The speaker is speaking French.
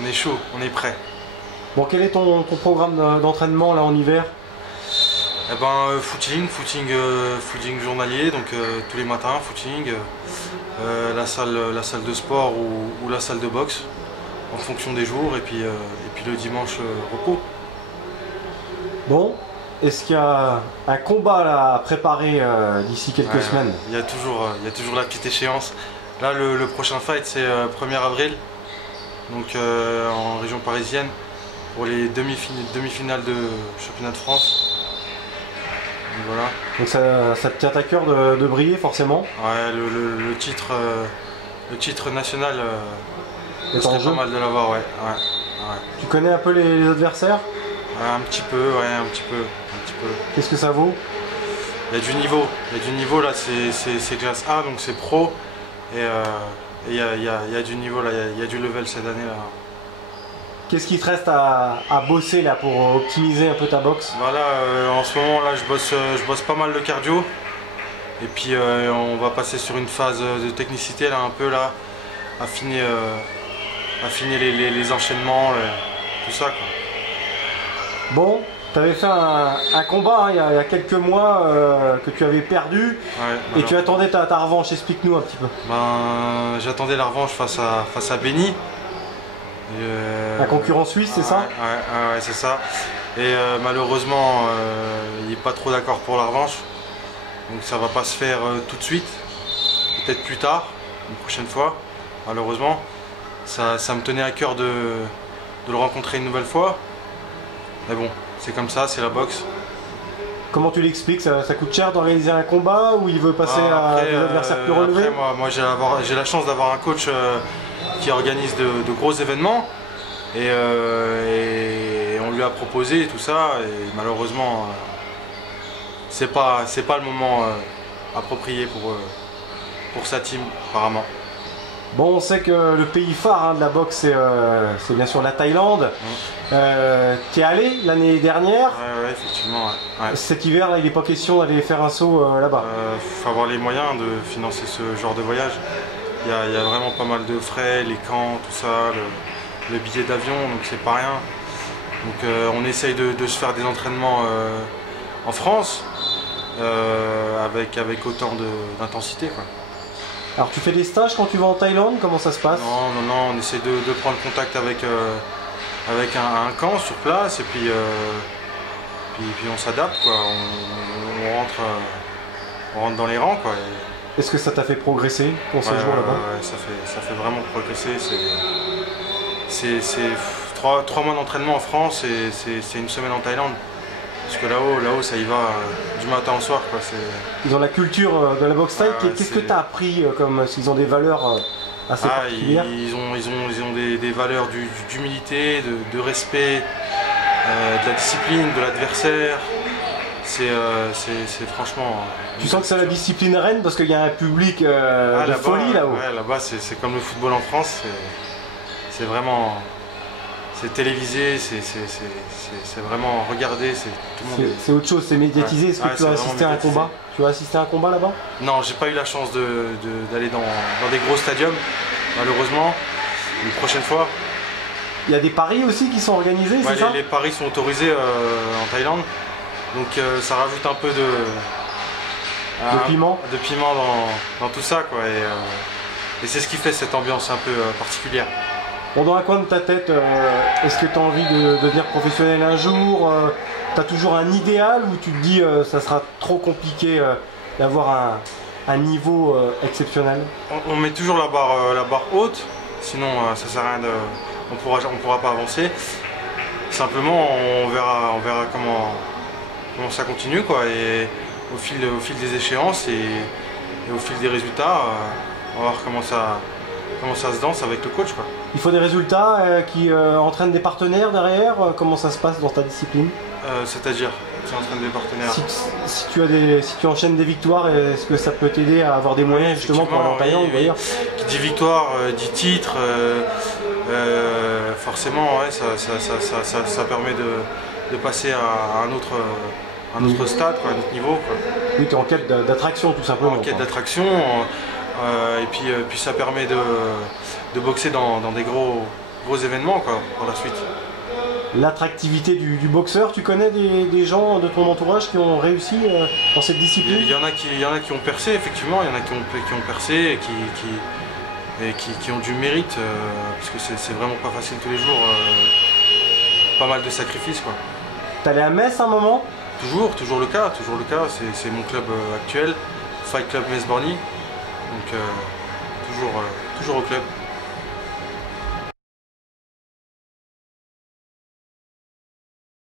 On est chaud, on est prêt. Bon, quel est ton programme d'entraînement là en hiver? Eh ben, footing journalier, donc tous les matins, footing, la salle de sport ou la salle de boxe, en fonction des jours, et puis le dimanche, repos. Bon, est-ce qu'il y a un combat là, à préparer d'ici quelques semaines? Il y a toujours la petite échéance. Là, le prochain fight, c'est 1er avril, donc en région parisienne, pour les demi-finales de championnat de France. Donc, voilà. Donc ça te tient à cœur de briller forcément? Ouais, le titre national, C'est serait en jeu? pas mal de l'avoir, ouais. Tu connais un peu les adversaires? Un petit peu, ouais, un petit peu. Qu'est-ce que ça vaut? Il y a du niveau là, c'est classe A, donc c'est pro, et il y a du niveau là, il y a du level cette année là. Qu'est-ce qui te reste à bosser là pour optimiser un peu ta boxe? Voilà, en ce moment là, je bosse pas mal le cardio, et puis on va passer sur une phase de technicité là, un peu là, affiner les enchaînements, tout ça quoi. Bon, tu avais fait un combat hein, il y a quelques mois que tu avais perdu, Ouais, et tu attendais ta revanche. Explique-nous un petit peu. Ben, j'attendais la revanche face à Benny. Un concurrent suisse, c'est ça? Ouais, c'est ça. Et malheureusement, il n'est pas trop d'accord pour la revanche. Donc ça va pas se faire tout de suite. Peut-être plus tard, une prochaine fois. Malheureusement, ça me tenait à cœur de le rencontrer une nouvelle fois. Mais bon, c'est comme ça, c'est la boxe. Comment tu l'expliques? Ça coûte cher d'organiser un combat ou il veut passer à des adversaires plus relevés? Après, moi j'ai la chance d'avoir un coach qui organise de gros événements, et on lui a proposé tout ça, et malheureusement c'est pas le moment approprié pour sa team apparemment. Bon, on sait que le pays phare hein, de la boxe, c'est bien sûr la Thaïlande. Tu es allé l'année dernière. Ouais, effectivement. Ouais. Cet hiver, là, il n'est pas question d'aller faire un saut là-bas. Faut avoir les moyens de financer ce genre de voyage. Il y a vraiment pas mal de frais, les camps, tout ça, le billet d'avion, donc c'est pas rien. Donc on essaye de se faire des entraînements en France, avec autant d'intensité, quoi. Alors tu fais des stages quand tu vas en Thaïlande? Comment ça se passe? Non, on essaie de prendre contact avec un camp sur place, et puis on s'adapte, quoi. On rentre dans les rangs, quoi. Est-ce que ça t'a fait progresser ton séjour là-bas? Ouais, ça fait vraiment progresser. C'est 3 mois d'entraînement en France, et c'est une semaine en Thaïlande. Parce que là-haut, ça y va du matin au soir, quoi. Ils ont la culture de la boxe thaï. Qu'est-ce que tu as appris comme s'ils ont des valeurs assez particulières? Ils ont des valeurs d'humilité, de respect, de la discipline, de l'adversaire. C'est franchement... Tu sens que c'est la discipline reine parce qu'il y a un public de folie là-haut. Ouais, là-bas, c'est comme le football en France. C'est vraiment... C'est télévisé, c'est vraiment regardé, tout le monde. C'est autre chose, c'est médiatisé. Est-ce que tu as assisté à un combat? Tu as assisté à un combat là-bas? Non, j'ai pas eu la chance d'aller dans des gros stadiums, malheureusement. Une prochaine fois. Il y a des paris aussi qui sont organisés, c'est ça? Les paris sont autorisés en Thaïlande, donc ça rajoute un peu de piment, dans tout ça, quoi. Et c'est ce qui fait cette ambiance un peu particulière. Bon, dans un coin de ta tête, est-ce que tu as envie de devenir professionnel un jour? Tu as toujours un idéal, ou tu te dis ça sera trop compliqué d'avoir un niveau exceptionnel? On met toujours la barre haute, sinon ça sert à rien on pourra pas avancer. Simplement on verra comment ça continue, quoi, et au fil des échéances et au fil des résultats, on va voir comment ça se danse avec le coach, quoi. Il faut des résultats qui entraînent des partenaires derrière. Comment ça se passe dans ta discipline? C'est-à-dire, tu entraînes des partenaires. Si tu enchaînes des victoires, est-ce que ça peut t'aider à avoir des moyens justement pour aller en Thaïlande, d'ailleurs? Qui dit victoire, dit titre, forcément, ouais, ça permet de passer à un autre stade, quoi, à un autre niveau, quoi. Oui, tu es en quête d'attraction, tout simplement. En quête d'attraction, et puis ça permet de boxer dans des gros gros événements quoi, par la suite. L'attractivité du boxeur, tu connais des gens de ton entourage qui ont réussi dans cette discipline? Il y en a qui ont percé, effectivement, il y en a qui ont percé et qui ont du mérite, parce que c'est vraiment pas facile tous les jours, pas mal de sacrifices quoi. T'allais à Metz un moment? Toujours le cas, c'est mon club actuel, Fight Club Metz-Borny, donc toujours au club.